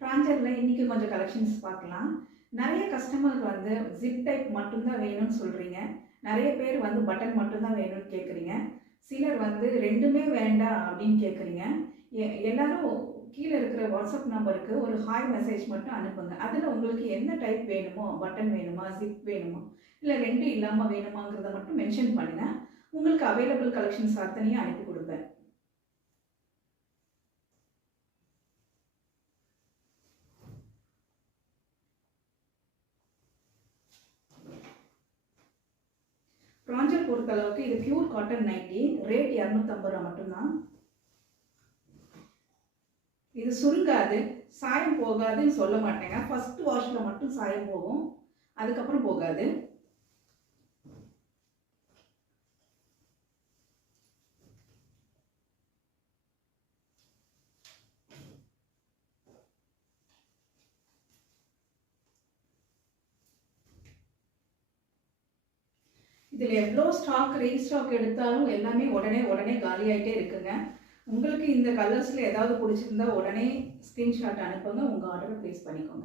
பிராஞ்சர்ல இன்னைக்கு கொஞ்சம் கலெக்ஷன்ஸ் பார்க்கலாம். நெறைய கஸ்டமர் வந்து ஜிப் டைப் மட்டும் தான் வேணும்னு சொல்றீங்க. நெறைய பேர் வந்து பட்டன் மட்டும் தான் வேணும்னு கேட்குறீங்க. சிலர் வந்து 2மே வேண்டாம் அப்படின்னு கேட்குறீங்க. எல்லாரும் கீழ இருக்கிற வாட்ஸ்அப் நம்பருக்கு ஒரு ஹாய் மெசேஜ் மட்டும் அனுப்புங்க. அதில உங்களுக்கு என்ன டைப் வேணுமோ, பட்டன் வேணுமா, ஜிப் வேணுமா, இல்ல 2 இல்லாம வேணுமாங்கிறத மட்டும் மென்ஷன் பண்ணுங்க. உங்களுக்கு அவைலபிள் கலெக்ஷன்ஸ் அத்தனையும் அனுப்பி குடுப்பேன். பிராஞ்சர் பொறுத்தளவுக்கு இது பியூர் காட்டன் நைட்டி. ரேட் ரூ. 250 மட்டும் தான். இது சுருங்காது, சாயம் போகாதுன்னு சொல்ல மாட்டேங்க. ஃபர்ஸ்ட் வாஷ்ல மட்டும் சாயம் போகும். அதுக்கப்புறம் போகாது. இதில் எவ்வளோ ஸ்டாக் ரீஸ்டாக் எடுத்தாலும் எல்லாமே உடனே காலியாயிட்டே இருக்குங்க. உங்களுக்கு இந்த கலர்ஸில் ஏதாவது பிடிச்சிருந்தா உடனே ஸ்க்ரீன்ஷாட் அனுப்புங்க. உங்கள் ஆர்டரை ப்ளேஸ் பண்ணிக்கோங்க.